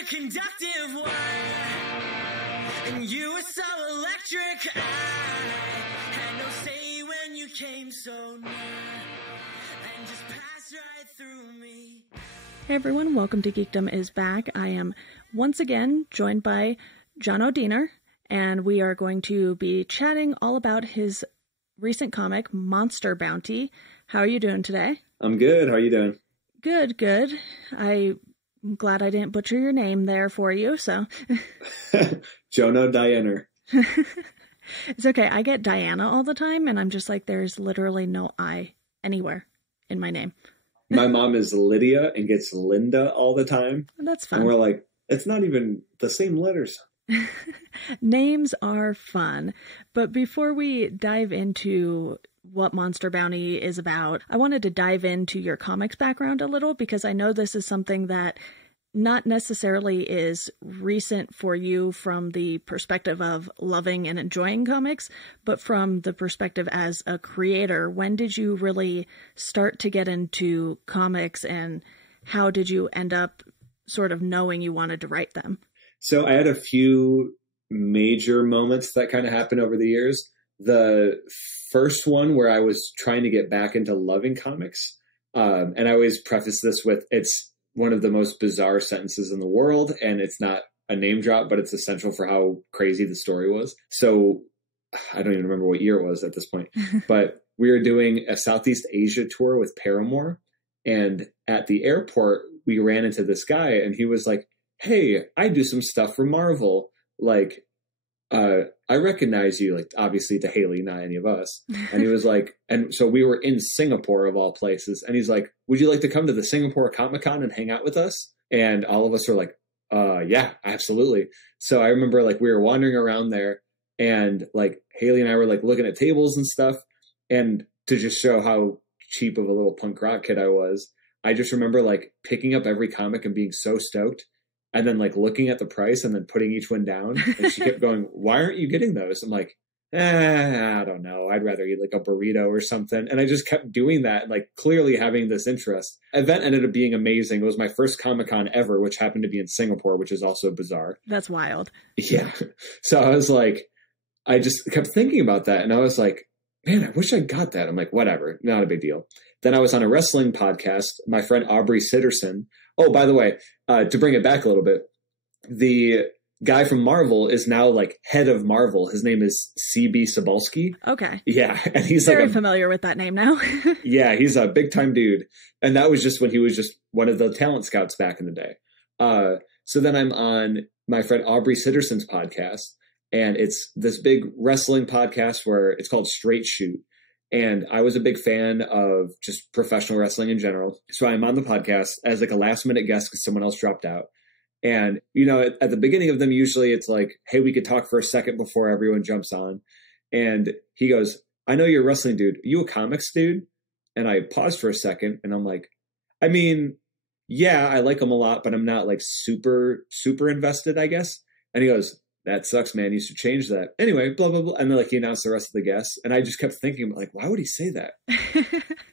a conductive wire, and you were so electric. I had no say when you came so near, and just passed right through me. Hey everyone, welcome to Geekdom is back. I am once again joined by Jono Diener, and we are going to be chatting all about his recent comic, Monster Bounty. How are you doing today? I'm good. How are you doing? Good, good. I'm glad I didn't butcher your name there for you, so. Jono Diener. It's okay. I get Diana all the time, and I'm just like, there's literally no I anywhere in my name. My mom is Lydia and gets Linda all the time. That's fun. And we're like, it's not even the same letters. Names are fun. But before we dive into what Monster Bounty is about, I wanted to dive into your comics background a little, because I know this is something that not necessarily is recent for you from the perspective of loving and enjoying comics, but from the perspective as a creator. When did you really start to get into comics, and how did you end up sort of knowing you wanted to write them? So I had a few major moments that kind of happened over the years. The first one where I was trying to get back into loving comics, and I always preface this with, it's one of the most bizarre sentences in the world, and it's not a name drop, but it's essential for how crazy the story was. So I don't even remember what year it was at this point, but we were doing a Southeast Asia tour with Paramore, and at the airport, we ran into this guy, and he was like, "Hey, I do some stuff for Marvel. Like, I recognize you," like obviously to Haley, not any of us. And he was like, and so we were in Singapore of all places. And he's like, "Would you like to come to the Singapore Comic-Con and hang out with us?" And all of us were like, yeah, absolutely. So I remember like we were wandering around there, and like Haley and I were like looking at tables and stuff. And to just show how cheap of a little punk rock kid I was, I just remember like picking up every comic and being so stoked. And then like looking at the price and then putting each one down. And she kept going, "Why aren't you getting those?" I'm like, I don't know. I'd rather eat like a burrito or something. And I just kept doing that, and like clearly having this interest. Event ended up being amazing. It was my first Comic-Con ever, which happened to be in Singapore, which is also bizarre. That's wild. Yeah. So I was like, I just kept thinking about that. And I was like, man, I wish I got that. I'm like, whatever, not a big deal. Then I was on a wrestling podcast. My friend Aubrey Sitterson. Oh, by the way, to bring it back a little bit, the guy from Marvel is now like head of Marvel. His name is C.B. Cebulski. Okay. Yeah. And he's very like familiar with that name now. Yeah, he's a big time dude. And that was just when he was just one of the talent scouts back in the day. So then I'm on my friend Aubrey Sitterson's podcast, and it's this big wrestling podcast where it's called Straight Shoot. And I was a big fan of just professional wrestling in general. So I'm on the podcast as like a last minute guest because someone else dropped out. And, you know, at the beginning of them, usually it's like, "Hey, we could talk for a second before everyone jumps on." And he goes, "I know you're a wrestling dude. Are you a comics dude?" And I paused for a second, and I'm like, I mean, yeah, I like them a lot, but I'm not like super, super invested, I guess. And he goes, "That sucks, man. You should change that." Anyway, blah, blah, blah. And then like he announced the rest of the guests. And I just kept thinking, like, why would he say that?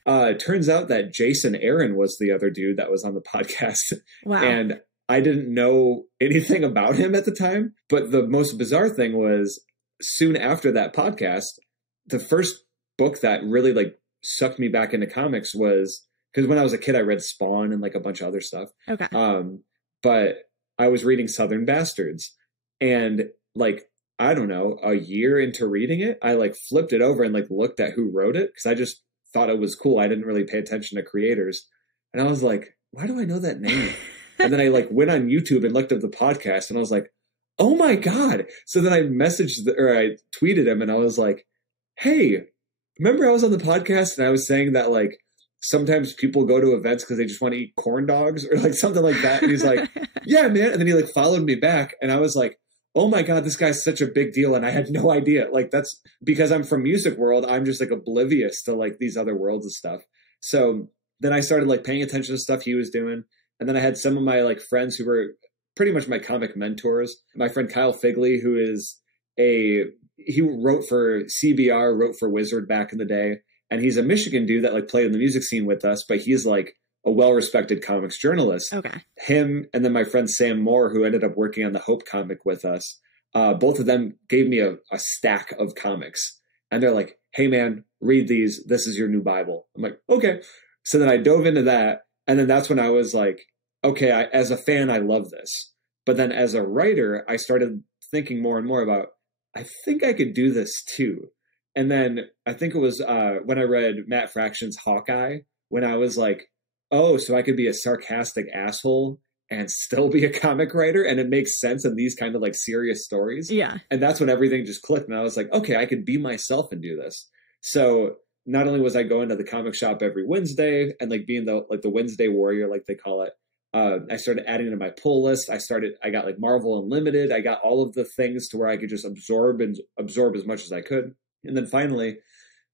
It turns out that Jason Aaron was the other dude that was on the podcast. Wow. And I didn't know anything about him at the time. But the most bizarre thing was, soon after that podcast, the first book that really like sucked me back into comics was, because when I was a kid, I read Spawn and like a bunch of other stuff. Okay. But I was reading Southern Bastards. And like, I don't know, a year into reading it, I like flipped it over and like looked at who wrote it, because I just thought it was cool. I didn't really pay attention to creators. And I was like, why do I know that name? And then I like went on YouTube and looked up the podcast, and I was like, oh my God. So then I I tweeted him, and I was like, "Hey, remember I was on the podcast and I was saying that like sometimes people go to events because they just want to eat corn dogs," or like something like that. And he's like, "Yeah, man." And then he like followed me back, and I was like, oh my God, this guy's such a big deal. And I had no idea. Like, that's because I'm from music world. I'm just like oblivious to like these other worlds and stuff. So then I started like paying attention to stuff he was doing. And then I had some of my like friends who were pretty much my comic mentors. My friend Kyle Figley, who is he wrote for CBR, wrote for Wizard back in the day. And he's a Michigan dude that like played in the music scene with us, but he's like a well-respected comics journalist. Okay. Him and then my friend Sam Moore, who ended up working on the Hope comic with us, both of them gave me a stack of comics. And they're like, hey, man, read these. This is your new Bible. I'm like, okay. So then I dove into that. And then that's when I was like, okay, as a fan, I love this. But then as a writer, I started thinking more and more about, I think I could do this too. And then I think it was when I read Matt Fraction's Hawkeye, when I was like, oh, so I could be a sarcastic asshole and still be a comic writer, and it makes sense in these kind of like serious stories. Yeah. And that's when everything just clicked. And I was like, okay, I could be myself and do this. So not only was I going to the comic shop every Wednesday and like being the Wednesday warrior, like they call it, I started adding to my pull list. I got like Marvel Unlimited. I got all of the things to where I could just absorb as much as I could. And then finally,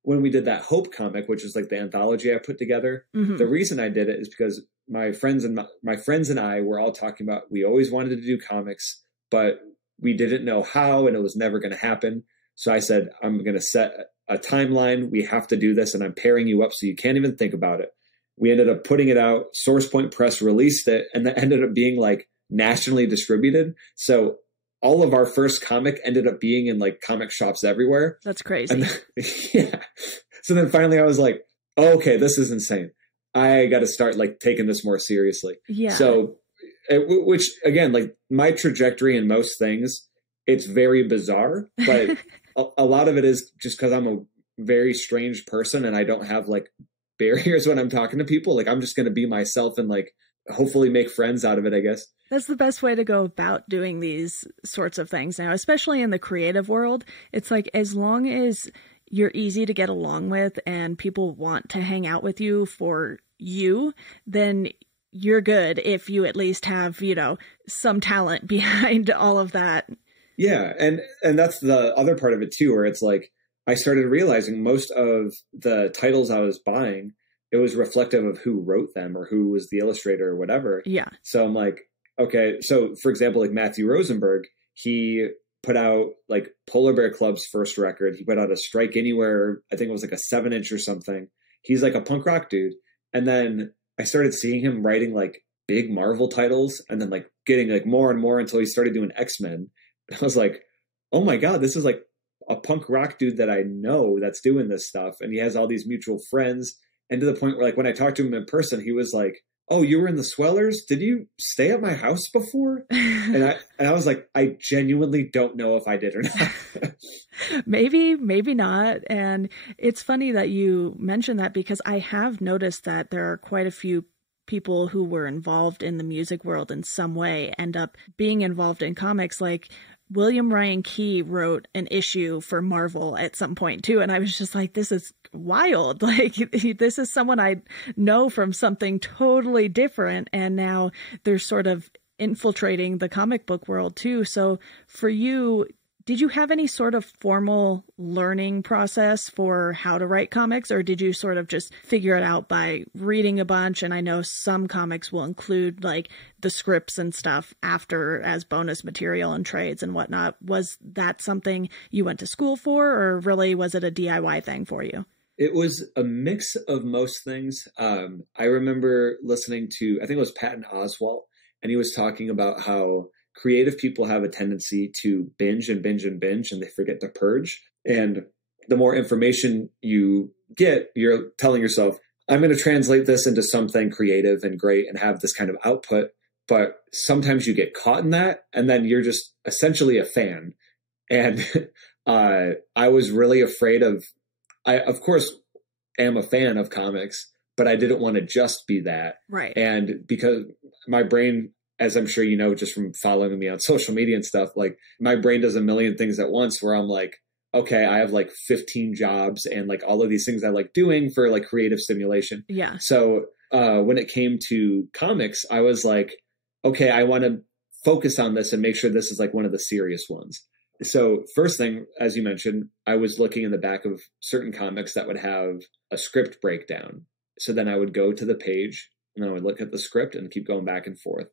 when we did that Hope comic, which is like the anthology I put together, the reason I did it is because my friends and I were all talking about, we always wanted to do comics, but we didn't know how, and it was never going to happen. So I said, I'm going to set a timeline. We have to do this, and I'm pairing you up so you can't even think about it. We ended up putting it out. Source Point Press released it, and that ended up being like nationally distributed. So all of our first comic ended up being in like comic shops everywhere. That's crazy. And yeah. So then finally I was like, oh, okay, this is insane. I got to start like taking this more seriously. Yeah. So, which again, like my trajectory in most things, it's very bizarre, but a lot of it is just because I'm a very strange person and I don't have like barriers when I'm talking to people. Like I'm just going to be myself and like hopefully make friends out of it, I guess. That's the best way to go about doing these sorts of things now, especially in the creative world. It's like, as long as you're easy to get along with and people want to hang out with you for you, then you're good if you at least have, you know, some talent behind all of that. Yeah. And that's the other part of it too, where it's like, I started realizing most of the titles I was buying, it was reflective of who wrote them or who was the illustrator or whatever. Yeah. So I'm like, okay. So for example, like Matthew Rosenberg, he put out like Polar Bear Club's first record. He put out a Strike Anywhere. I think it was like a 7-inch or something. He's like a punk rock dude. And then I started seeing him writing like big Marvel titles and then like getting like more and more until he started doing X-Men. I was like, oh my God, this is like a punk rock dude that I know that's doing this stuff. And he has all these mutual friends. And to the point where like when I talked to him in person, he was like, oh, you were in the Swellers? Did you stay at my house before? And I was like, I genuinely don't know if I did or not. Maybe not. And it's funny that you mentioned that, because I have noticed that there are quite a few people who were involved in the music world in some way end up being involved in comics. Like William Ryan Key wrote an issue for Marvel at some point too. And I was just like, this is wild. Like this is someone I know from something totally different. And now they're sort of infiltrating the comic book world too. So for you, did you have any sort of formal learning process for how to write comics, or did you sort of just figure it out by reading a bunch? And I know some comics will include like the scripts and stuff after as bonus material and trades and whatnot. Was that something you went to school for, or really was it a DIY thing for you? It was a mix of most things. I remember listening to, I think it was Patton Oswalt, and he was talking about how creative people have a tendency to binge and binge and binge, and they forget to purge. And the more information you get, you're telling yourself, I'm going to translate this into something creative and great and have this kind of output. But sometimes you get caught in that, and then you're just essentially a fan. And I was really afraid of, I, of course, am a fan of comics, but I didn't want to just be that. Right. And because my brain, as I'm sure you know, just from following me on social media and stuff, like my brain does a million things at once where I'm like, okay, I have like 15 jobs and like all of these things I like doing for like creative stimulation. Yeah. So when it came to comics, I was like, okay, I want to focus on this and make sure this is like one of the serious ones. So first thing, as you mentioned, I was looking in the back of certain comics that would have a script breakdown. So then I would go to the page and I would look at the script and keep going back and forth.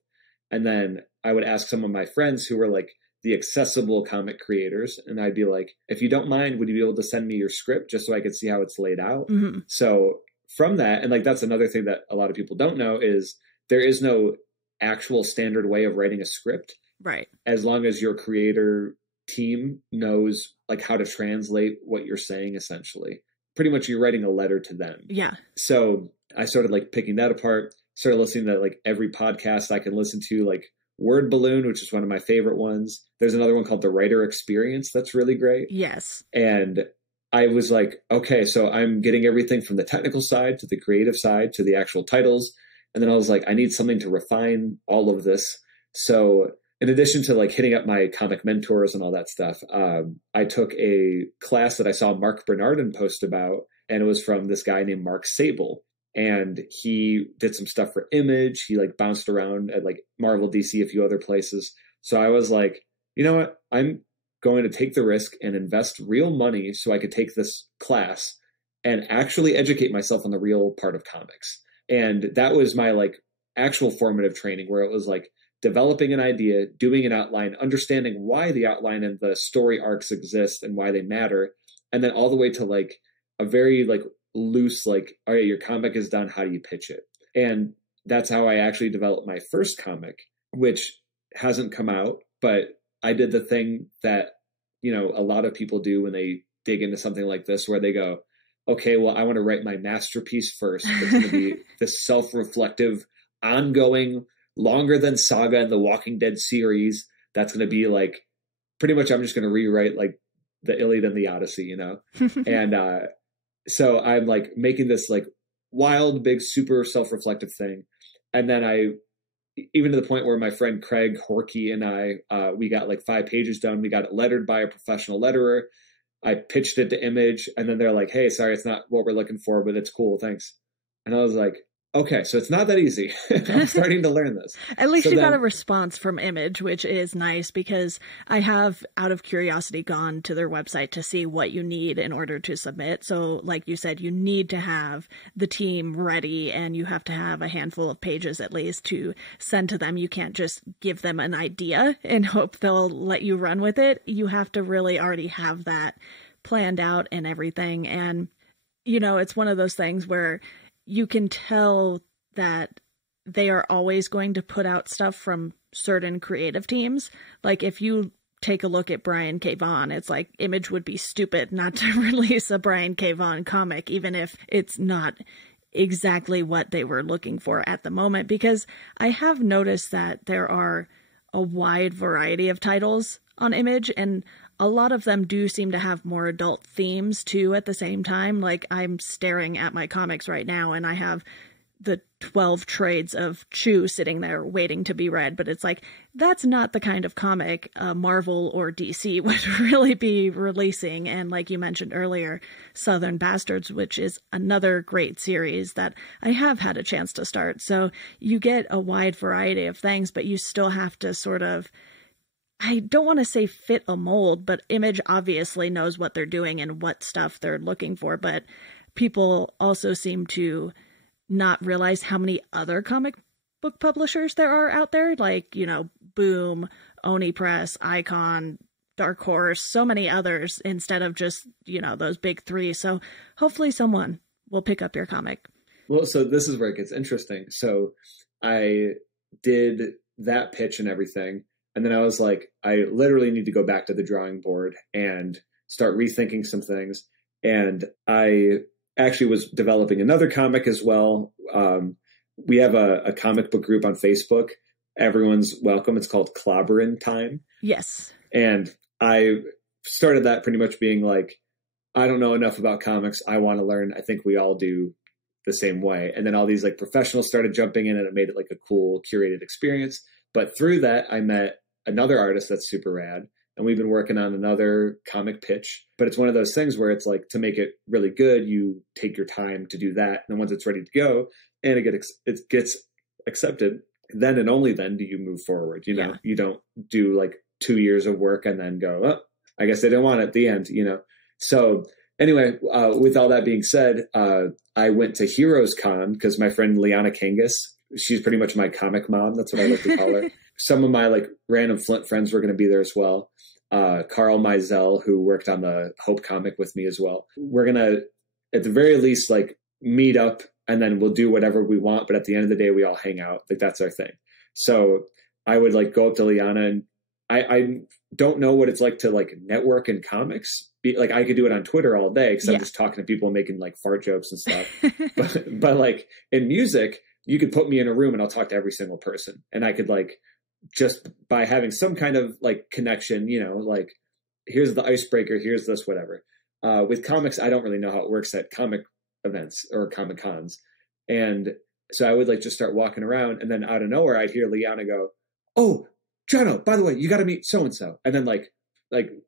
And then I would ask some of my friends who were like the accessible comic creators. And I'd be like, if you don't mind, would you be able to send me your script just so I could see how it's laid out? Mm-hmm. So from that, and like that's another thing that a lot of people don't know, is there is no actual standard way of writing a script. Right. As long as your creator team knows like how to translate what you're saying, essentially. Pretty much you're writing a letter to them. Yeah. So I started like picking that apart, started listening to like every podcast I can listen to, like Word Balloon, which is one of my favorite ones. There's another one called The Writer Experience that's really great. Yes. And I was like, okay, so I'm getting everything from the technical side to the creative side to the actual titles. And then I was like, I need something to refine all of this. So in addition to like hitting up my comic mentors and all that stuff, I took a class that I saw Mark Bernardin post about, and it was from this guy named Mark Sable. And he did some stuff for Image. He like bounced around at like Marvel, DC, a few other places. So I was like, you know what? I'm going to take the risk and invest real money so I could take this class and actually educate myself on the real part of comics. And that was my like actual formative training, where it was like developing an idea, doing an outline, understanding why the outline and the story arcs exist and why they matter. And then all the way to like a very like loose, like, all right, your comic is done. How do you pitch it? And that's how I actually developed my first comic, which hasn't come out, but I did the thing that, you know, a lot of people do when they dig into something like this, where they go, okay, well, I want to write my masterpiece first. It's going to be this self-reflective, ongoing, longer than Saga and the Walking Dead series. That's going to be like, pretty much I'm just going to rewrite like the Iliad and the Odyssey, you know? And so I'm like making this like wild, big, super self-reflective thing. And then even to the point where my friend Craig Horkey and I, we got like 5 pages done. We got it lettered by a professional letterer. I pitched it to Image, and then they're like, hey, sorry, it's not what we're looking for, but it's cool. Thanks. And I was like, okay, so it's not that easy. I'm starting to learn this. At least you got a response from Image, which is nice, because I have, out of curiosity, gone to their website to see what you need in order to submit. So like you said, you need to have the team ready, and you have to have a handful of pages at least to send to them. You can't just give them an idea and hope they'll let you run with it. You have to really already have that planned out and everything. And, you know, it's one of those things where you can tell that they are always going to put out stuff from certain creative teams. Like if you take a look at Brian K. Vaughan, it's like Image would be stupid not to release a Brian K. Vaughan comic, even if it's not exactly what they were looking for at the moment. Because I have noticed that there are a wide variety of titles on Image, and a lot of them do seem to have more adult themes too at the same time. Like I'm staring at my comics right now, and I have the 12 trades of Chew sitting there waiting to be read, but it's like, that's not the kind of comic Marvel or DC would really be releasing. And like you mentioned earlier, Southern Bastards, which is another great series that I have had a chance to start. So you get a wide variety of things, but you still have to sort of, I don't want to say fit a mold, but Image obviously knows what they're doing and what stuff they're looking for. But people also seem to not realize how many other comic book publishers there are out there. Like, you know, Boom, Oni Press, Icon, Dark Horse, so many others instead of just, you know, those big 3. So hopefully someone will pick up your comic. Well, so this is where it gets interesting. So I did that pitch and everything. And then I was like, I literally need to go back to the drawing board and start rethinking some things. And I actually was developing another comic as well. We have a comic book group on Facebook. Everyone's welcome. It's called Clobberin' Time. Yes. And I started that pretty much being like, I don't know enough about comics. I want to learn. I think we all do the same way. And then all these like professionals started jumping in, and it made it like a cool curated experience. But through that, I met another artist that's super rad, and we've been working on another comic pitch. But it's one of those things where it's like, to make it really good, you take your time to do that. And once it's ready to go and it gets accepted, then and only then do you move forward. You know, You don't do like 2 years of work and then go, oh, I guess they didn't want it at the end, you know? So anyway, with all that being said, I went to Heroes Con because my friend Liana Kangas, she's pretty much my comic mom. That's what I like to call her. Some of my like random Flint friends were going to be there as well. Carl Mizell, who worked on the Hope comic with me as well. We're going to, at the very least, like meet up and then we'll do whatever we want. But at the end of the day, we all hang out. Like that's our thing. So I would like go up to Liana, and I don't know what it's like to like network in comics. Like I could do it on Twitter all day because I'm just talking to people and making like fart jokes and stuff. but like in music, you could put me in a room and I'll talk to every single person. And I could like, just by having some kind of like connection, you know, like here's the icebreaker, here's this, whatever. With comics, I don't really know how it works at comic events or comic cons. And so I would like just start walking around, and then out of nowhere, I'd hear Liana go, "Oh, Jono, by the way, you got to meet so-and-so." And then like,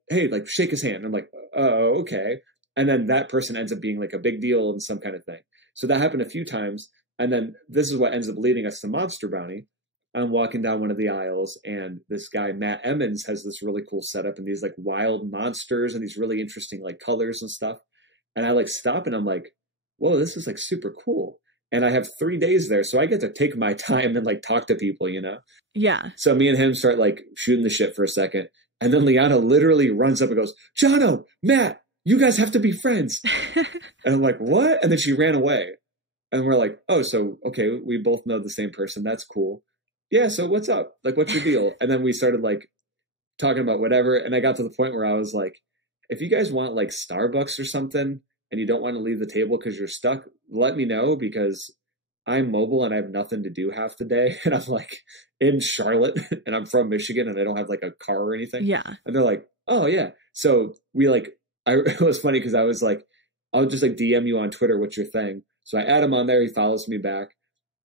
hey, like shake his hand. And I'm like, oh, okay. And then that person ends up being like a big deal and some kind of thing. So that happened a few times. And then this is what ends up leading us to Monster Bounty. I'm walking down one of the aisles, and this guy, Matt Emmons, has this really cool setup and these like wild monsters and these really interesting like colors and stuff. And I like stop and I'm like, whoa, this is like super cool. And I have 3 days there, so I get to take my time and like talk to people, you know? Yeah. So me and him start like shooting the shit for a second. And then Liana literally runs up and goes, "Jono, Matt, you guys have to be friends." And I'm like, what? And then she ran away. And we're like, oh, so, okay, we both know the same person. That's cool. Yeah, so what's up? Like, what's your deal? And then we started like talking about whatever. And I got to the point where I was like, if you guys want like Starbucks or something and you don't want to leave the table because you're stuck, let me know, because I'm mobile and I have nothing to do half the day. And I'm like in Charlotte and I'm from Michigan and I don't have like a car or anything. Yeah. And they're like, oh yeah. So we like, it was funny because I was like, I'll just like DM you on Twitter, what's your thing? So I add him on there. He follows me back.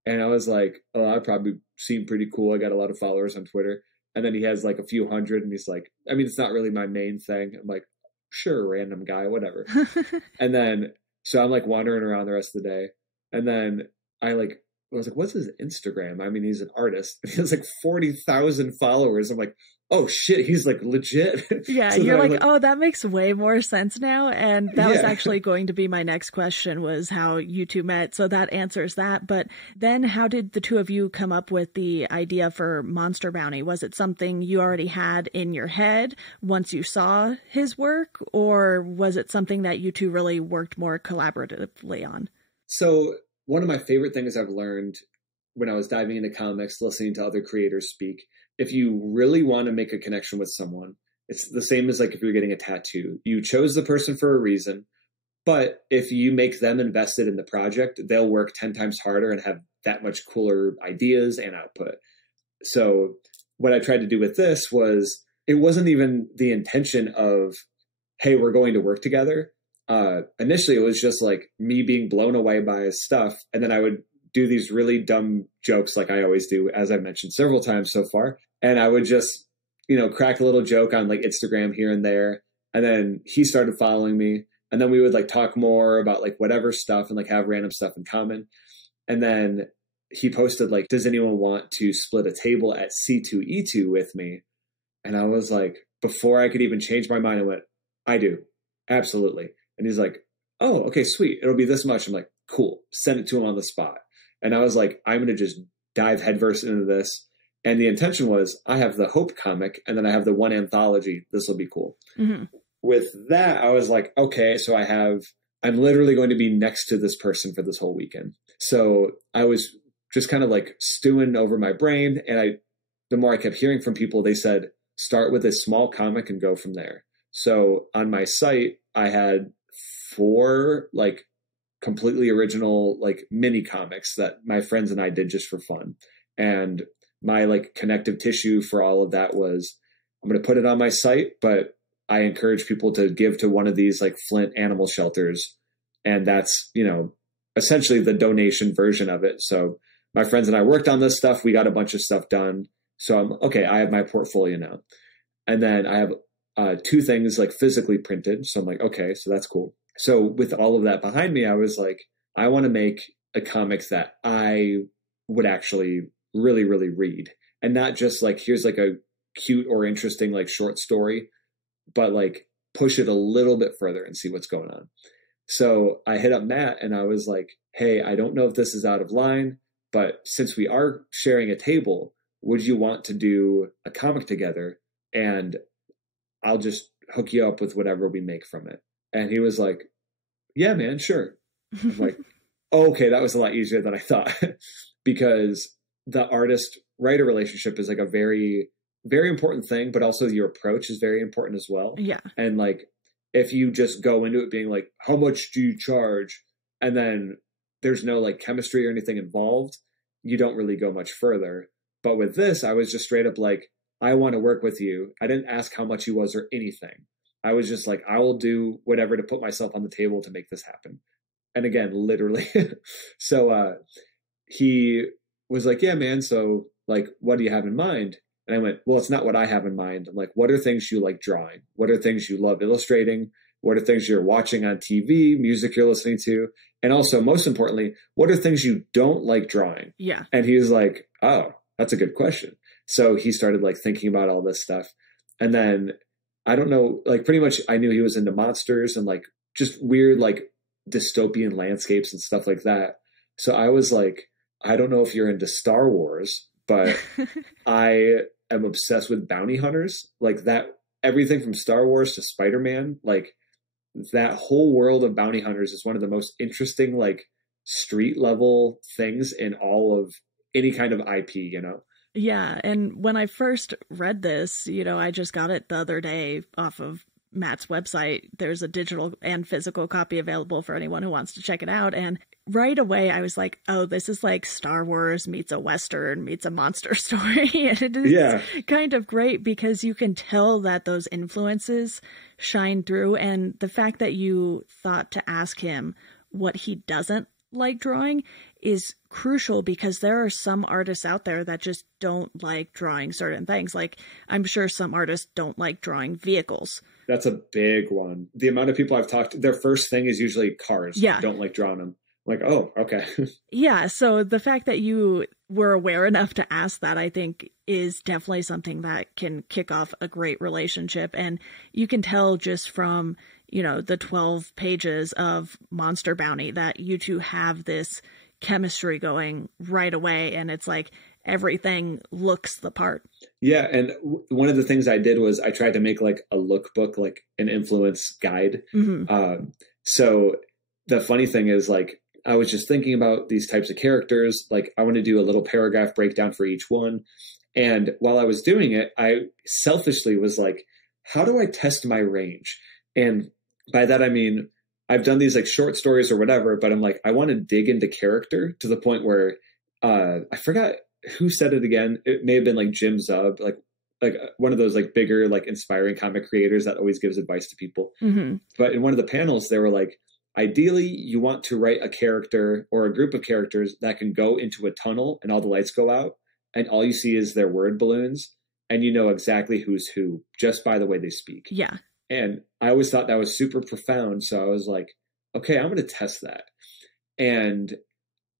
And I was like, oh, I probably seem pretty cool. I got a lot of followers on Twitter. And then he has like a few hundred and he's like, I mean, it's not really my main thing. I'm like, sure, random guy, whatever. And then, so I'm like wandering around the rest of the day. And then I was like, what's his Instagram? I mean, he's an artist. He has like 40,000 followers. I'm like, oh shit, he's like legit. Yeah, So you're then like, oh, that makes way more sense now. And that was actually going to be my next question, was how you two met. So that answers that. But then how did the two of you come up with the idea for Monster Bounty? Was it something you already had in your head once you saw his work? Or was it something that you two really worked more collaboratively on? So one of my favorite things I've learned when I was diving into comics, listening to other creators speak, if you really want to make a connection with someone, it's the same as like if you're getting a tattoo. You chose the person for a reason, but if you make them invested in the project, they'll work 10 times harder and have that much cooler ideas and output. So what I tried to do with this was, it wasn't even the intention of, hey, we're going to work together. Initially, it was just like me being blown away by his stuff. And then I would do these really dumb jokes like I always do, as I've mentioned several times so far. And I would just, crack a little joke on like Instagram here and there. And then he started following me. And then we would like talk more about like whatever stuff and like have random stuff in common. And then he posted like, does anyone want to split a table at C2E2 with me? And I was like, before I could even change my mind, I went, I do. Absolutely. And he's like, oh, okay, sweet. It'll be this much. I'm like, cool. Send it to him on the spot. And I was like, I'm going to just dive headfirst into this. And the intention was, I have the Hope comic and then I have the one anthology. This will be cool. Mm-hmm. With that, I was like, okay, so I'm literally going to be next to this person for this whole weekend. So I was just kind of like stewing over my brain. And the more I kept hearing from people, they said, start with a small comic and go from there. So on my site, I had 4 like completely original like mini comics that my friends and I did just for fun. And my like connective tissue for all of that was, I'm going to put it on my site, but I encourage people to give to one of these like Flint animal shelters. And that's, essentially the donation version of it. So my friends and I worked on this stuff. We got a bunch of stuff done. So I have my portfolio now. And then I have 2 things like physically printed. So I'm like, okay, so that's cool. So with all of that behind me, I was like, I want to make a comics that I would actually really, really read. And not just like, here's like a cute or interesting like short story, but like push it a little bit further and see what's going on. So I hit up Matt and I was like, hey, I don't know if this is out of line, but since we are sharing a table, would you want to do a comic together? And I'll just hook you up with whatever we make from it. And he was like, yeah, man, sure. I'm like, okay, that was a lot easier than I thought because the artist writer relationship is like a very, very important thing, but also your approach is very important as well. Yeah. And like, if you just go into it being like, how much do you charge? And then there's no like chemistry or anything involved, you don't really go much further. But with this, I was just straight up like, I want to work with you. I didn't ask how much he was or anything. I was just like, I will do whatever to put myself on the table to make this happen. And again, literally. So he was like, yeah, man. So like, what do you have in mind? And I went, well, it's not what I have in mind. I'm like, what are things you like drawing? What are things you love illustrating? What are things you're watching on TV, music you're listening to? And also, most importantly, what are things you don't like drawing? Yeah. And he was like, oh, that's a good question. So he started like thinking about all this stuff. And then I don't know, like pretty much I knew he was into monsters and like just weird, like dystopian landscapes and stuff like that. So I was like, I don't know if you're into Star Wars, but I am obsessed with bounty hunters. Like that, everything from Star Wars to Spider-Man, like that whole world of bounty hunters is one of the most interesting, like street level things in all of any kind of IP, you know? Yeah. And when I first read this, you know, I just got it the other day off of Matt's website. There's a digital and physical copy available for anyone who wants to check it out. And right away, I was like, oh, this is like Star Wars meets a Western meets a monster story. And it is kind of great because you can tell that those influences shine through. And the fact that you thought to ask him what he doesn't like drawing is crucial because there are some artists out there that just don't like drawing certain things. Like I'm sure some artists don't like drawing vehicles. That's a big one. The amount of people I've talked to, their first thing is usually cars. Yeah. Don't like drawing them. I'm like, oh, okay. Yeah. So the fact that you were aware enough to ask that, I think, is definitely something that can kick off a great relationship. And you can tell just from, you know, the 12 pages of Monster Bounty that you two have this chemistry going right away. And it's like everything looks the part. Yeah. And one of the things I did was I tried to make like a lookbook, like an influence guide. Mm-hmm. So the funny thing is like, I was just thinking about these types of characters. Like I want to do a little paragraph breakdown for each one. And while I was doing it, I selfishly was like, how do I test my range? And by that, I mean, I've done these like short stories or whatever, but I'm like, I want to dig into character to the point where I forgot who said it again. It may have been like Jim Zub, like one of those like bigger, like inspiring comic creators that always gives advice to people. Mm-hmm. But in one of the panels, they were like, ideally, you want to write a character or a group of characters that can go into a tunnel and all the lights go out and all you see is their word balloons and you know exactly who's who just by the way they speak. Yeah. And I always thought that was super profound. So I was like, okay, I'm going to test that. And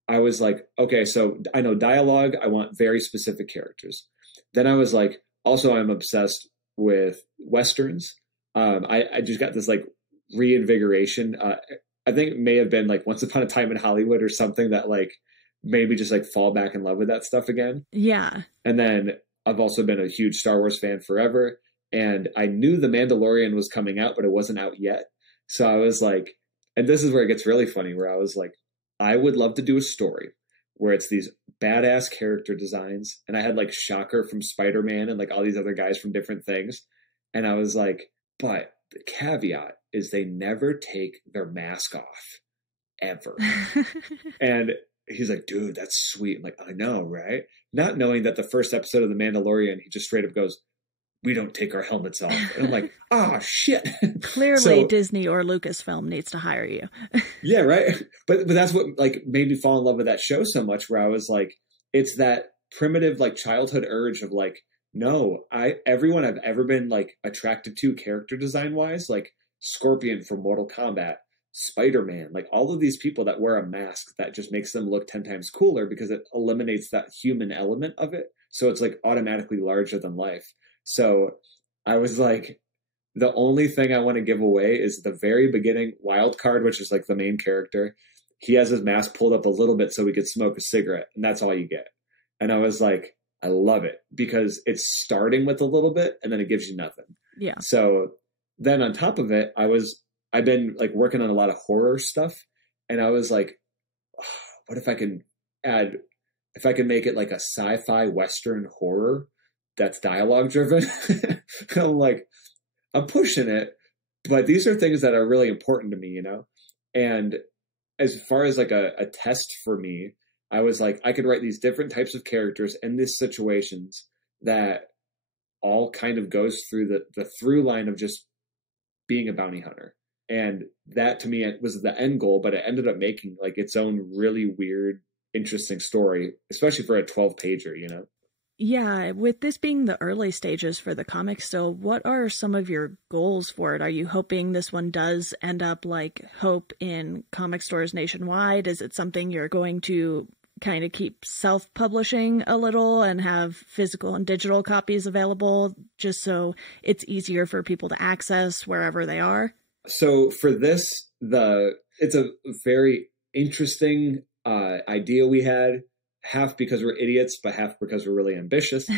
I was like, okay, so I know dialogue. I want very specific characters. Then I was like, also, I'm obsessed with Westerns. I just got this like reinvigoration. I think it may have been like Once Upon a Time in Hollywood or something that like made me just like fall back in love with that stuff again. Yeah. And then I've also been a huge Star Wars fan forever. And I knew The Mandalorian was coming out, but it wasn't out yet. So I was like, and this is where it gets really funny, where I was like, I would love to do a story where it's these badass character designs. And I had like Shocker from Spider-Man and like all these other guys from different things. And I was like, but the caveat is they never take their mask off ever. And he's like, dude, that's sweet. I'm like, I know, right? Not knowing that the first episode of The Mandalorian, he just straight up goes, we don't take our helmets off. And I'm like, oh, shit. Clearly, so, Disney or Lucasfilm needs to hire you. Yeah, right? But that's what like made me fall in love with that show so much, where I was like, it's that primitive like childhood urge of like, no, everyone I've ever been like attracted to character design wise, like Scorpion from Mortal Kombat, Spider-Man, like all of these people that wear a mask that just makes them look 10 times cooler because it eliminates that human element of it. So it's like automatically larger than life. So I was like, the only thing I want to give away is the very beginning Wildcard, which is like the main character. He has his mask pulled up a little bit so we could smoke a cigarette, and that's all you get. And I was like, I love it because it's starting with a little bit and then it gives you nothing. Yeah. So then on top of it, I've been like working on a lot of horror stuff, and I was like, what if I can make it like a sci-fi Western horror that's dialogue driven? I'm like, I'm pushing it, but these are things that are really important to me, you know? And as far as like a test for me, I was like, I could write these different types of characters in these situations that all kind of goes through the through line of just being a bounty hunter. And that to me was the end goal, but it ended up making like its own really weird, interesting story, especially for a 12-pager, you know? Yeah, with this being the early stages for the comic still, what are some of your goals for it? Are you hoping this one does end up like Hope in comic stores nationwide? Is it something you're going to kind of keep self-publishing a little and have physical and digital copies available just so it's easier for people to access wherever they are? So for this, it's a very interesting idea we had, half because we're idiots, but half because we're really ambitious.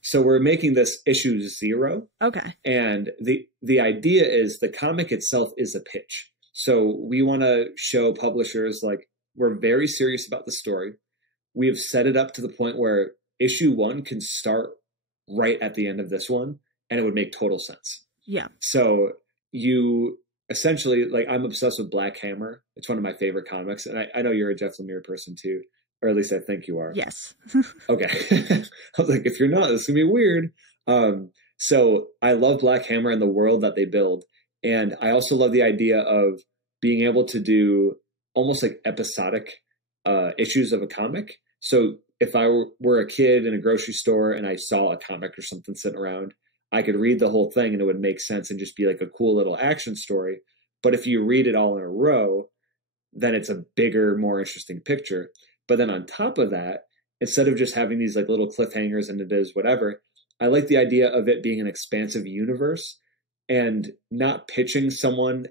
So we're making this issue 0. Okay. And the idea is the comic itself is a pitch. So we want to show publishers like we're very serious about the story. We have set it up to the point where issue 1 can start right at the end of this one, and it would make total sense. Yeah. So you essentially, like, I'm obsessed with Black Hammer. It's one of my favorite comics. And I know you're a Jeff Lemire person too, or at least I think you are. Yes. Okay. I was like, if you're not, this is going to be weird. So I love Black Hammer and the world that they build. And I also love the idea of being able to do almost like episodic issues of a comic. So if I were a kid in a grocery store and I saw a comic or something sitting around, I could read the whole thing and it would make sense and just be like a cool little action story. But if you read it all in a row, then it's a bigger, more interesting picture. But then on top of that, instead of just having these like little cliffhangers and it is whatever, I like the idea of it being an expansive universe and not pitching someone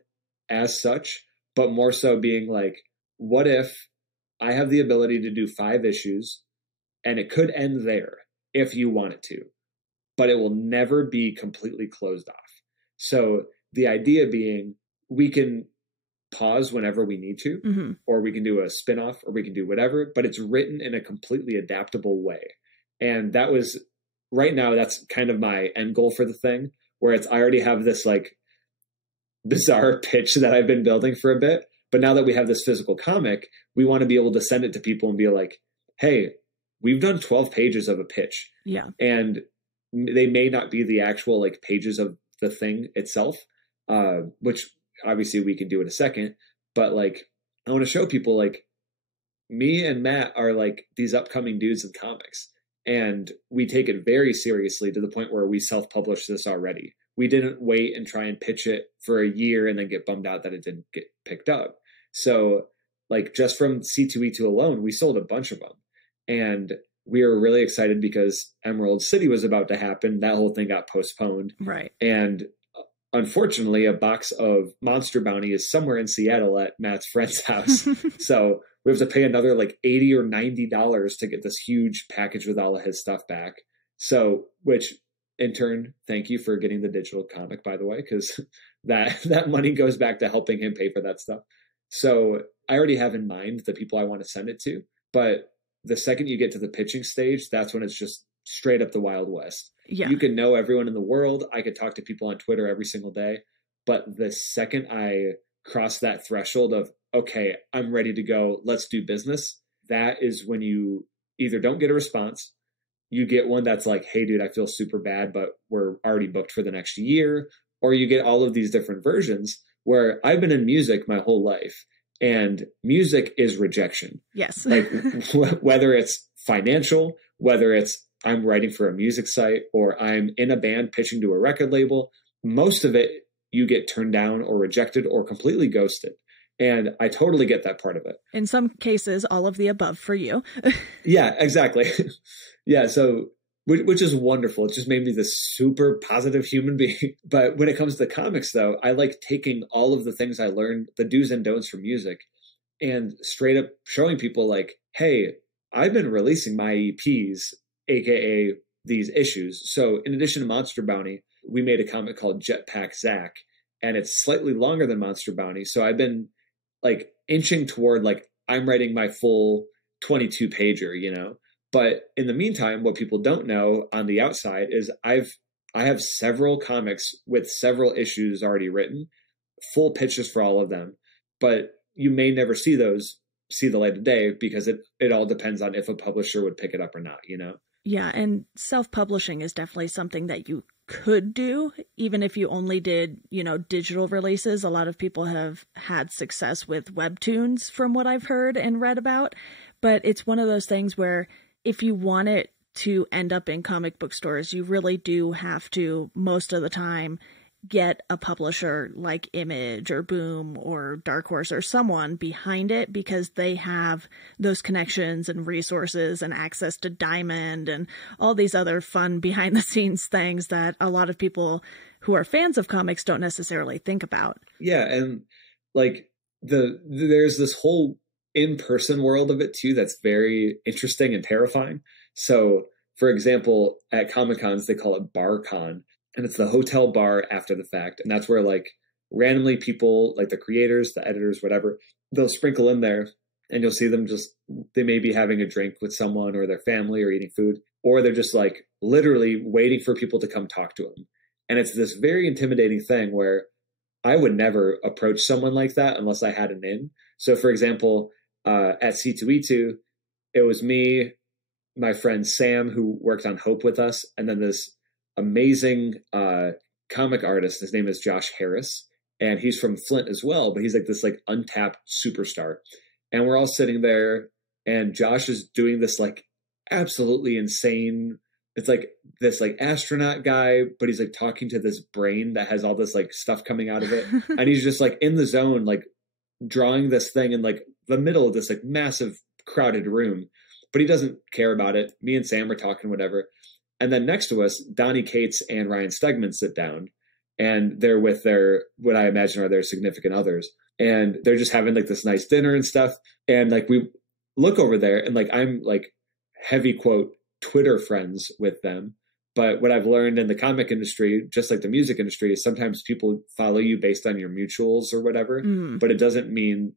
as such, but more so being like, what if I have the ability to do 5 issues and it could end there if you want it to, but it will never be completely closed off. So the idea being we can pause whenever we need to, Mm-hmm. or we can do a spinoff, or we can do whatever, but it's written in a completely adaptable way. And that was, right now, that's kind of my end goal for the thing, where I already have this like bizarre pitch that I've been building for a bit. But now that we have this physical comic, we want to be able to send it to people and be like, hey, we've done 12 pages of a pitch. Yeah. And they may not be the actual like pages of the thing itself, which obviously we can do in a second. But like, I want to show people like me and Matt are like these upcoming dudes in comics. And we take it very seriously to the point where we self-publish this already. We didn't wait and try and pitch it for a year and then get bummed out that it didn't get picked up. So like just from C2E2 alone, we sold a bunch of them. And we were really excited because Emerald City was about to happen. That whole thing got postponed. Right. And unfortunately, a box of Monster Bounty is somewhere in Seattle at Matt's friend's house. So we have to pay another like $80 or $90 to get this huge package with all of his stuff back. So, which in turn, thank you for getting the digital comic, by the way, because that money goes back to helping him pay for that stuff. So I already have in mind the people I want to send it to. But the second you get to the pitching stage, that's when it's just straight up the Wild West. Yeah. You can know everyone in the world. I could talk to people on Twitter every single day. But the second I cross that threshold of, okay, I'm ready to go, let's do business, that is when you either don't get a response, you get one that's like, hey, dude, I feel super bad, but we're already booked for the next year. Or you get all of these different versions where I've been in music my whole life, and music is rejection. Yes. Like whether it's financial, whether it's I'm writing for a music site, or I'm in a band pitching to a record label, most of it you get turned down or rejected or completely ghosted. And I totally get that part of it. In some cases, all of the above for you. Yeah, exactly. Yeah. So, which is wonderful. It just made me this super positive human being. But when it comes to comics, though, I like taking all of the things I learned, the do's and don'ts from music, and straight up showing people like, hey, I've been releasing my EPs, AKA these issues. So in addition to Monster Bounty, we made a comic called Jetpack Zach, and it's slightly longer than Monster Bounty. So I've been like inching toward like, I'm writing my full 22 pager, you know? But in the meantime, what people don't know on the outside is I have several comics with several issues already written, full pitches for all of them, but you may never see the light of day because it all depends on if a publisher would pick it up or not, you know? Yeah, and self-publishing is definitely something that you could do, even if you only did, digital releases. A lot of people have had success with webtoons from what I've heard and read about. But it's one of those things where if you want it to end up in comic book stores, you really do have to, most of the time, get a publisher like Image or Boom or Dark Horse or someone behind it, because they have those connections and resources and access to Diamond and all these other fun behind the scenes things that a lot of people who are fans of comics don't necessarily think about. Yeah. And like there's this whole in-person world of it too that's very interesting and terrifying. So for example, at Comic-Cons, they call it BarCon. And it's the hotel bar after the fact. And that's where like randomly people, like the creators, the editors, whatever, they'll sprinkle in there and you'll see them they may be having a drink with someone or their family or eating food, or they're just like literally waiting for people to come talk to them. And it's this very intimidating thing where I would never approach someone like that unless I had an in. So for example, at C2E2, it was me, my friend Sam, who worked on Hope with us, and then this amazing comic artist. His name is Josh Harris, and he's from Flint as well, but he's like this like untapped superstar. And we're all sitting there, and Josh is doing this like absolutely insane, it's like this like astronaut guy, but he's like talking to this brain that has all this like stuff coming out of it. And he's just like in the zone, like drawing this thing in like the middle of this like massive crowded room, but he doesn't care about it. Me and Sam are talking, whatever. And then next to us, Donnie Cates and Ryan Stegman sit down, and they're with what I imagine are their significant others. And they're just having like this nice dinner and stuff. And like we look over there, and like I'm like heavy quote Twitter friends with them. But what I've learned in the comic industry, just like the music industry, is sometimes people follow you based on your mutuals or whatever. But it doesn't mean,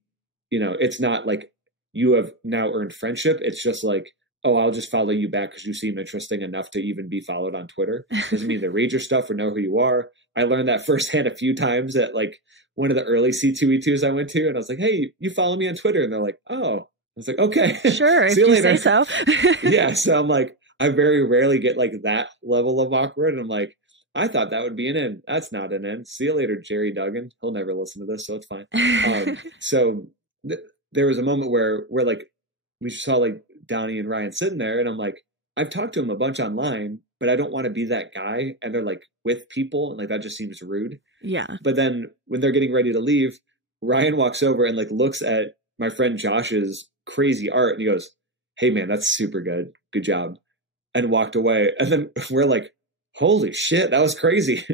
it's not like you have now earned friendship. It's just like, oh, I'll just follow you back because you seem interesting enough to even be followed on Twitter. Doesn't mean they read your stuff or know who you are. I learned that firsthand a few times at like one of the early C2E2s I went to. And I was like, hey, you follow me on Twitter? And they're like, oh. I was like, okay. Sure, See you if you later. say so. Yeah, so I'm like, I very rarely get like that level of awkward. And I'm like, I thought that would be an in. That's not an in. See you later, Jerry Duggan. He'll never listen to this, so it's fine. So there was a moment where like, we saw like Donnie and Ryan sitting there, and I'm like, I've talked to him a bunch online, but I don't want to be that guy. And they're like with people, and like that just seems rude. Yeah. But then when they're getting ready to leave, Ryan walks over and like looks at my friend Josh's crazy art, and he goes, hey man, that's super good. Good job. And walked away. And then we're like, holy shit, that was crazy.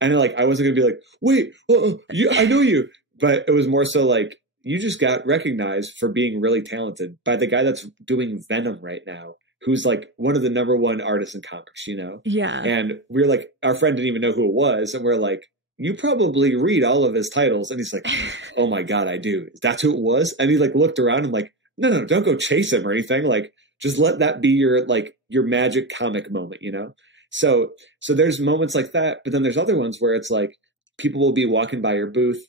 And like, I wasn't gonna be like, wait, I know you. But it was more so like, you just got recognized for being really talented by the guy that's doing Venom right now, who's like one of the #1 artists in comics, Yeah. And we're like, our friend didn't even know who it was. And we're like, you probably read all of his titles. And he's like, oh my God, I do. That's who it was. And he like looked around and like, no, don't go chase him or anything. Like, just let that be your magic comic moment, So there's moments like that. But then there's other ones where it's like people will be walking by your booth.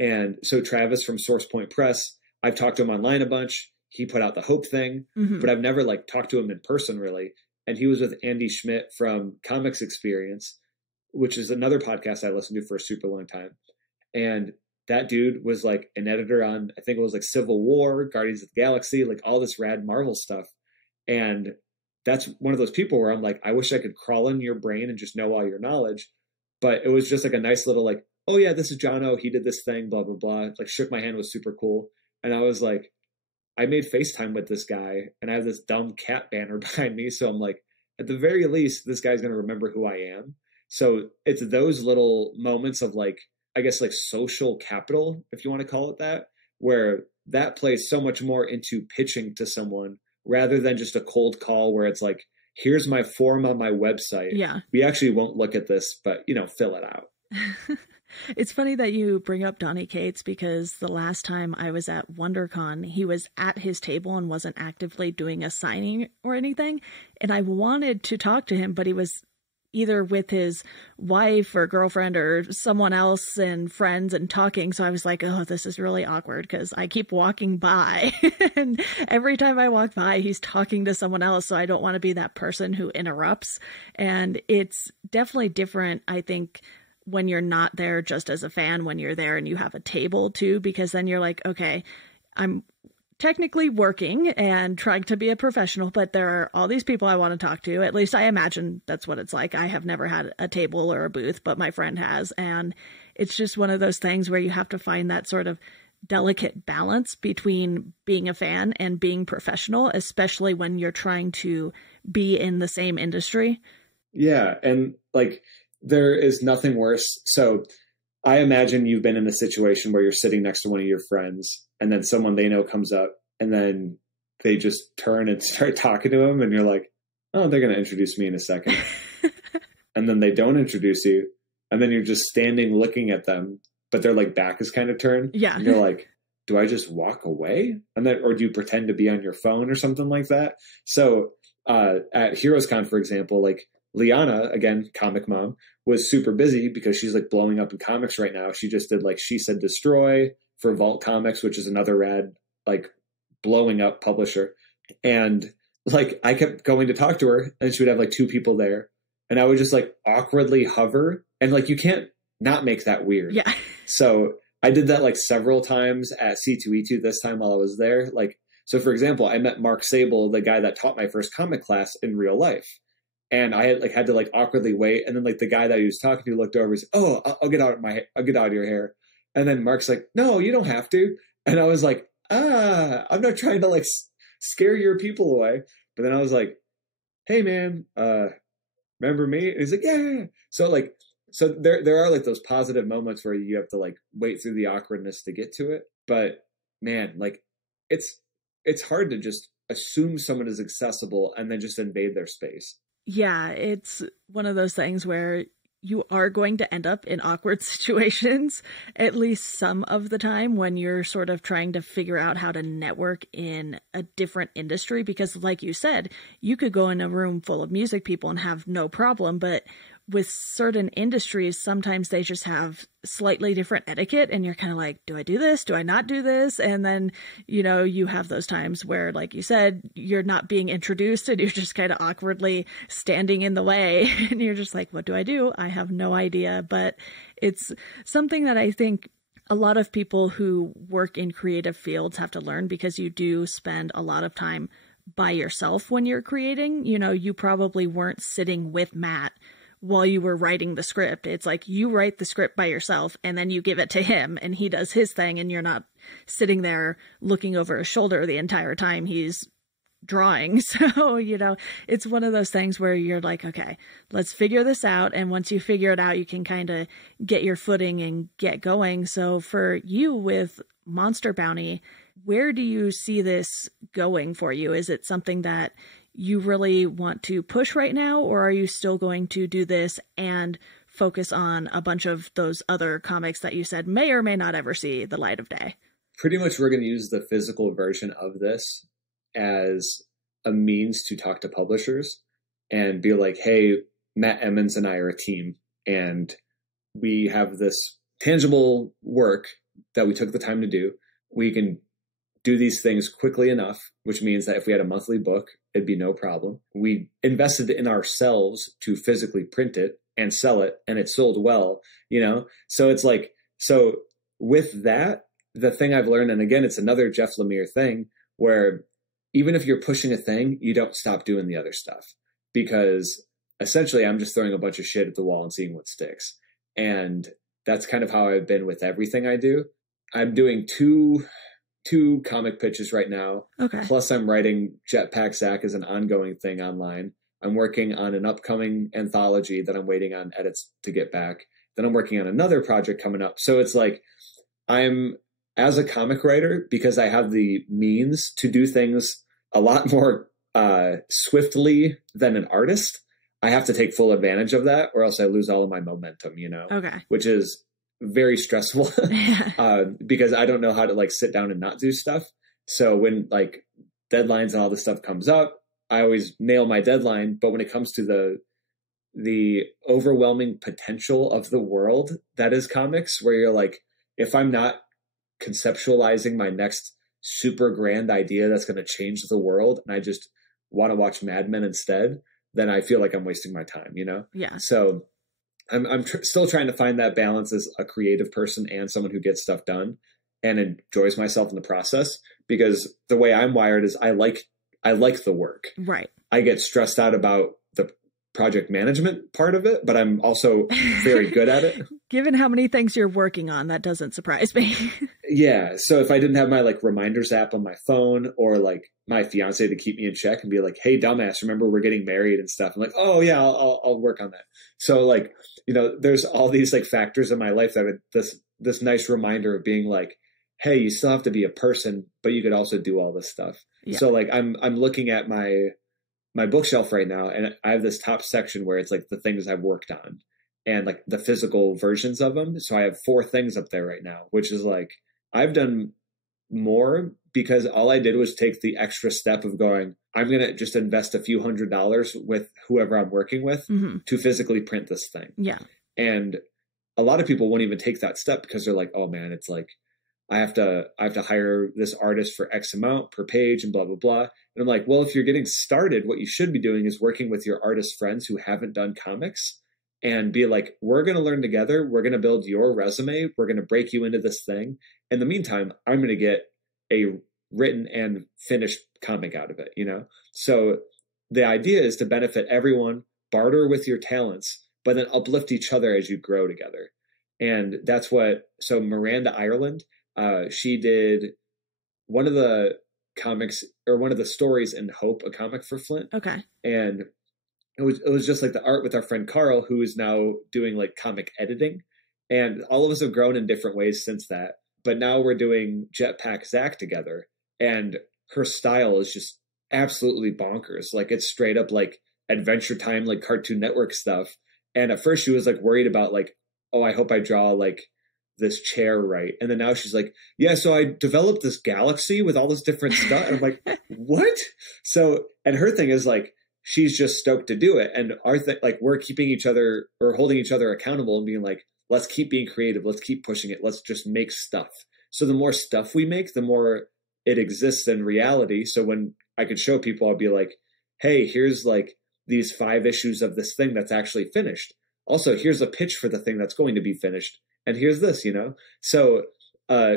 And so Travis from Source Point Press, I've talked to him online a bunch. He put out the Hope thing, but I've never like talked to him in person really. And he was with Andy Schmidt from Comics Experience, which is another podcast I listened to for a super long time. And that dude was like an editor on, I think it was like Civil War, Guardians of the Galaxy, like all this rad Marvel stuff. And that's one of those people where I'm like, I wish I could crawl in your brain and just know all your knowledge. But it was just like a nice little like, oh yeah, this is Jono. He did this thing, blah, blah, blah. Like shook my hand, was super cool. And I was like, I made FaceTime with this guy, and I have this dumb cat banner behind me. So I'm like, at the very least, this guy's going to remember who I am. So it's those little moments of like, I guess like social capital, if you want to call it that, where that plays so much more into pitching to someone rather than just a cold call where it's like, here's my form on my website. Yeah. We actually won't look at this, but fill it out. It's funny that you bring up Donny Cates because the last time I was at WonderCon, he was at his table and wasn't actively doing a signing or anything. And I wanted to talk to him, but he was either with his wife or girlfriend or someone else and friends and talking. So I was like, oh, this is really awkward because I keep walking by and every time I walk by, he's talking to someone else. So I don't want to be that person who interrupts. And it's definitely different, I think, when you're not there just as a fan, when you're there and you have a table too, because then you're like, okay, I'm technically working and trying to be a professional, but there are all these people I want to talk to. At least I imagine that's what it's like. I have never had a table or a booth, but my friend has. And it's just one of those things where you have to find that sort of delicate balance between being a fan and being professional, especially when you're trying to be in the same industry. Yeah. And like, there is nothing worse. So I imagine you've been in a situation where you're sitting next to one of your friends and then someone they know comes up and then they just turn and start talking to them and you're like, oh, they're going to introduce me in a second. And then they don't introduce you. And then you're just standing looking at them, but their like back is kind of turned. Yeah. And you're like, do I just walk away? And then, or do you pretend to be on your phone or something like that? So at HeroesCon, for example, like Liana, again, comic mom, was super busy because she's like blowing up in comics right now. She just did like She Said Destroy for Vault Comics, which is another rad, like blowing up publisher. And like I kept going to talk to her and she would have like two people there and I would just like awkwardly hover and like you can't not make that weird. Yeah. So I did that like several times at C2E2 this time while I was there. Like, so for example, I met Mark Sable, the guy that taught my first comic class in real life. And I had to like awkwardly wait. And then like the guy that he was talking to looked over and said, oh, I'll get out of your hair. And then Mark's like, no, you don't have to. And I was like, I'm not trying to like scare your people away. But then I was like, hey man, remember me? And he's like, yeah. So like, so there are like those positive moments where you have to like wait through the awkwardness to get to it. But man, like it's hard to just assume someone is accessible and then just invade their space. Yeah, it's one of those things where you are going to end up in awkward situations, at least some of the time when you're sort of trying to figure out how to network in a different industry. Because like you said, you could go in a room full of music people and have no problem, but with certain industries, sometimes they just have slightly different etiquette and you're kind of like, do I do this? Do I not do this? And then, you know, you have those times where, like you said, you're not being introduced and you're just kind of awkwardly standing in the way and you're just like, what do I do? I have no idea. But it's something that I think a lot of people who work in creative fields have to learn because you do spend a lot of time by yourself when you're creating. You know, you probably weren't sitting with Matt while you were writing the script. It's like you write the script by yourself and then you give it to him and he does his thing and you're not sitting there looking over his shoulder the entire time he's drawing. So, you know, it's one of those things where you're like, okay, let's figure this out. And once you figure it out, you can kind of get your footing and get going. So for you with Monster Bounty, where do you see this going for you? Is it something that you really want to push right now, or are you still going to do this and focus on a bunch of those other comics that you said may or may not ever see the light of day? Pretty much we're going to use the physical version of this as a means to talk to publishers and be like, hey, Matt Emmons and I are a team and we have this tangible work that we took the time to do. We can do these things quickly enough, which means that if we had a monthly book, it'd be no problem. We invested in ourselves to physically print it and sell it, and it sold well, you know? So it's like, so with that, the thing I've learned, and again, it's another Jeff Lemire thing, where even if you're pushing a thing, you don't stop doing the other stuff. Because essentially, I'm just throwing a bunch of shit at the wall and seeing what sticks. And that's kind of how I've been with everything I do. I'm doing two comic pitches right now. Okay. Plus I'm writing Jetpack Zach as an ongoing thing online. I'm working on an upcoming anthology that I'm waiting on edits to get back. Then I'm working on another project coming up. So it's like I'm, as a comic writer, because I have the means to do things a lot more swiftly than an artist, I have to take full advantage of that or else I lose all of my momentum, you know? Okay. Which is very stressful because I don't know how to like sit down and not do stuff. So when like deadlines and all this stuff comes up, I always nail my deadline. But when it comes to the overwhelming potential of the world that is comics, where you're like, if I'm not conceptualizing my next super grand idea that's going to change the world, and I just want to watch Mad Men instead, then I feel like I'm wasting my time, you know? Yeah. So I'm still trying to find that balance as a creative person and someone who gets stuff done and enjoys myself in the process, because the way I'm wired is I like the work. Right. I get stressed out about the project management part of it, but I'm also very good at it. Given how many things you're working on, that doesn't surprise me. Yeah. So if I didn't have my like reminders app on my phone, or like my fiance to keep me in check and be like, hey, dumbass, remember we're getting married and stuff. I'm like, oh yeah, I'll work on that. So like, you know, there's all these like factors in my life that this nice reminder of being like, hey, you still have to be a person, but you could also do all this stuff. Yeah. So like I'm looking at my bookshelf right now, and I have this top section where it's like the things I've worked on and like the physical versions of them. So I have 4 things up there right now, which is like, I've done more because all I did was take the extra step of going, I'm going to just invest a few $100s with whoever I'm working with to physically print this thing. Yeah. And a lot of people won't even take that step because they're like, oh man, it's like, I have to hire this artist for X amount per page and blah, blah, blah. And I'm like, well, if you're getting started, what you should be doing is working with your artist friends who haven't done comics and be like, we're going to learn together. We're going to build your resume. We're going to break you into this thing. In the meantime, I'm going to get a written and finished comic out of it, you know? So the idea is to benefit everyone, barter with your talents, but then uplift each other as you grow together. And that's so Miranda Ireland, she did one of the comics, or one of the stories in Hope, a comic for Flint. Okay. And it was just like the art with our friend Carl, who is now doing like comic editing. And all of us have grown in different ways since that. But now we're doing Jetpack Zach together. And her style is just absolutely bonkers. Like it's straight up like Adventure Time, like Cartoon Network stuff. And at first she was like worried about like, oh, I hope I draw like this chair right. And then now she's like, yeah, so I developed this galaxy with all this different stuff. And I'm like, what? So, and her thing is like, she's just stoked to do it. And like we're keeping each other or holding each other accountable and being like, let's keep being creative. Let's keep pushing it. Let's just make stuff. So the more stuff we make, the more it exists in reality. So when I could show people, I'll be like, hey, here's like these 5 issues of this thing that's actually finished. Also, here's a pitch for the thing that's going to be finished. And here's this, you know? So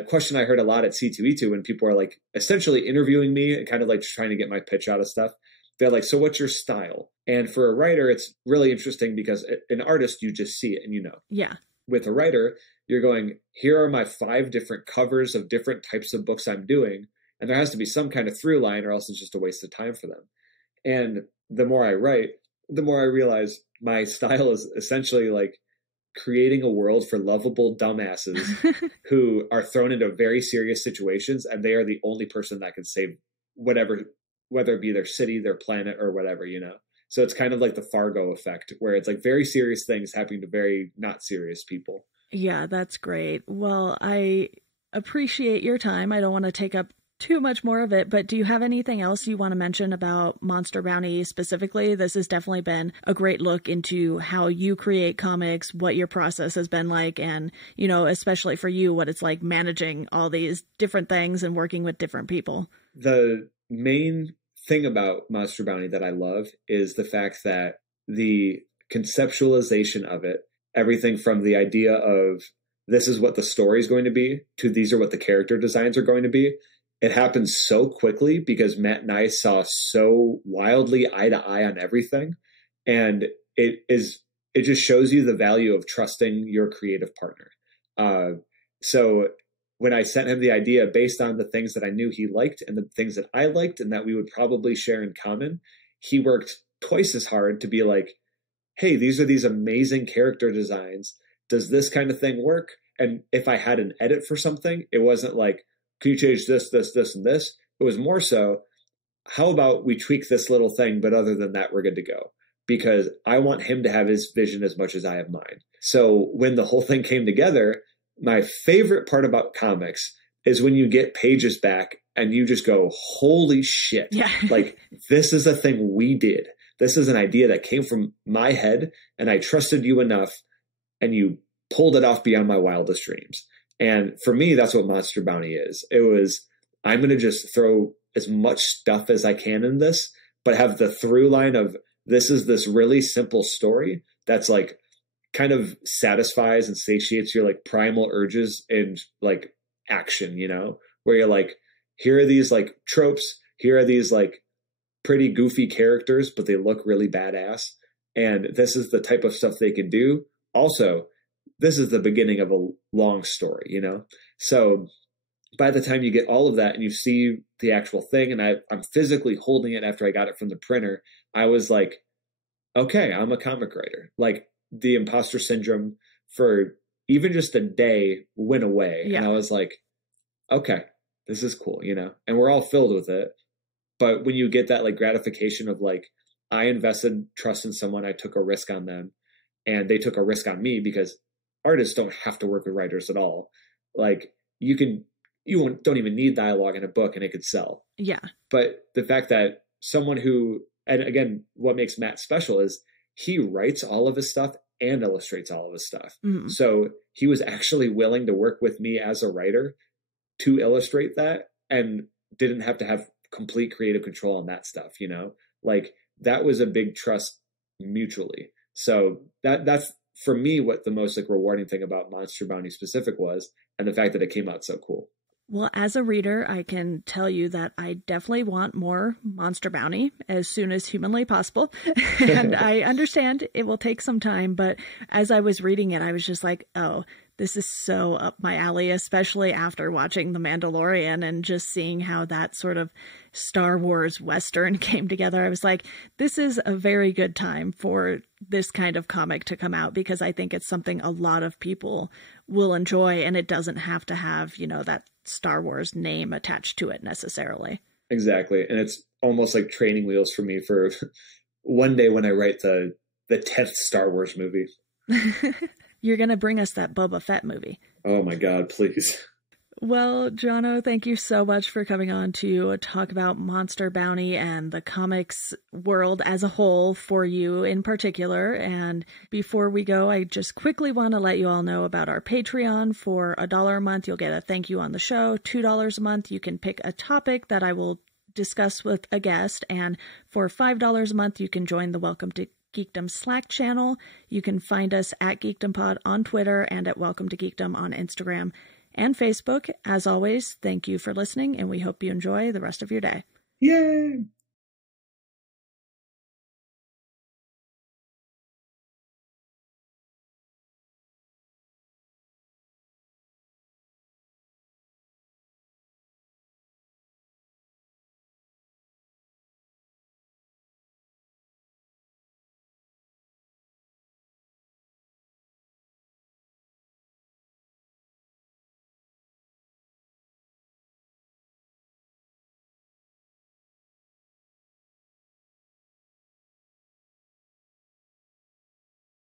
question I heard a lot at C2E2 when people are like essentially interviewing me and kind of like trying to get my pitch out of stuff. They're like, so what's your style? And for a writer, it's really interesting because an artist, you just see it and you know. Yeah. With a writer, you're going, here are my 5 different covers of different types of books I'm doing. And there has to be some kind of through line or else it's just a waste of time for them. And the more I write, the more I realize my style is essentially like creating a world for lovable dumbasses who are thrown into very serious situations, and they are the only person that can save whatever, whether it be their city, their planet, or whatever, you know? So it's kind of like the Fargo effect, where it's like very serious things happening to very not serious people. Yeah, that's great. Well, I appreciate your time. I don't want to take up too much more of it, but do you have anything else you want to mention about Monster Bounty specifically? This has definitely been a great look into how you create comics, what your process has been like, and, you know, especially for you, what it's like managing all these different things and working with different people. The main thing about Monster Bounty that I love is the fact that the conceptualization of it, everything from the idea of this is what the story is going to be to these are what the character designs are going to be, it happens so quickly because Matt and I saw so wildly eye to eye on everything. And it just shows you the value of trusting your creative partner. So when I sent him the idea based on the things that I knew he liked and the things that I liked and that we would probably share in common, he worked twice as hard to be like, hey, these are these amazing character designs. Does this kind of thing work? And if I had an edit for something, it wasn't like, can you change this, this, this, and this? It was more so, how about we tweak this little thing, but other than that, we're good to go. because I want him to have his vision as much as I have mine. So when the whole thing came together, my favorite part about comics is when you get pages back and you just go, holy shit. Yeah. Like, this is a thing we did. This is an idea that came from my head, and I trusted you enough, and you pulled it off beyond my wildest dreams. And for me, that's what Monster Bounty is. It was, I'm going to just throw as much stuff as I can in this, but have the through line of, this is this really simple story that's like kind of satisfies and satiates your like primal urges and like action, you know, where you're like, here are these like tropes, here are these like pretty goofy characters, but they look really badass. And this is the type of stuff they can do. Also, this is the beginning of a long story, you know? So by the time you get all of that and you see the actual thing, and I'm physically holding it after I got it from the printer, I was like, okay, I'm a comic writer. Like, the imposter syndrome for even just a day went away. Yeah. And I was like, okay, this is cool, you know? And we're all filled with it. But when you get that like gratification of like, I invested trust in someone, I took a risk on them, and they took a risk on me, because artists don't have to work with writers at all. Like, you don't even need dialogue in a book and it could sell. Yeah. But the fact that someone who, and again, what makes Matt special is he writes all of his stuff and illustrates all of his stuff. Mm-hmm. So he was actually willing to work with me as a writer to illustrate that, and didn't have to have complete creative control on that stuff, you know? Like, that was a big trust mutually. So that's for me what the most like rewarding thing about Monster Bounty specific was, and the fact that it came out so cool. Well, as a reader, I can tell you that I definitely want more Monster Bounty as soon as humanly possible. And I understand it will take some time, but as I was reading it, I was just like, oh, this is so up my alley, especially after watching The Mandalorian and just seeing how that sort of Star Wars Western came together. I was like, this is a very good time for this kind of comic to come out, because I think it's something a lot of people will enjoy, and it doesn't have to have, you know, that Star Wars name attached to it necessarily. Exactly. And it's almost like training wheels for me for one day when I write the 10th Star Wars movie. You're going to bring us that Boba Fett movie. Oh my God, please. Well, Jono, thank you so much for coming on to talk about Monster Bounty and the comics world as a whole for you in particular. And before we go, I just quickly want to let you all know about our Patreon. For $1 a month, you'll get a thank you on the show. $2 a month, you can pick a topic that I will discuss with a guest. And for $5 a month, you can join the Welcome to Geekdom Slack channel. You can find us at GeekdomPod on Twitter and at Welcome to Geekdom on Instagram and Facebook. As always, thank you for listening, and we hope you enjoy the rest of your day. Yay!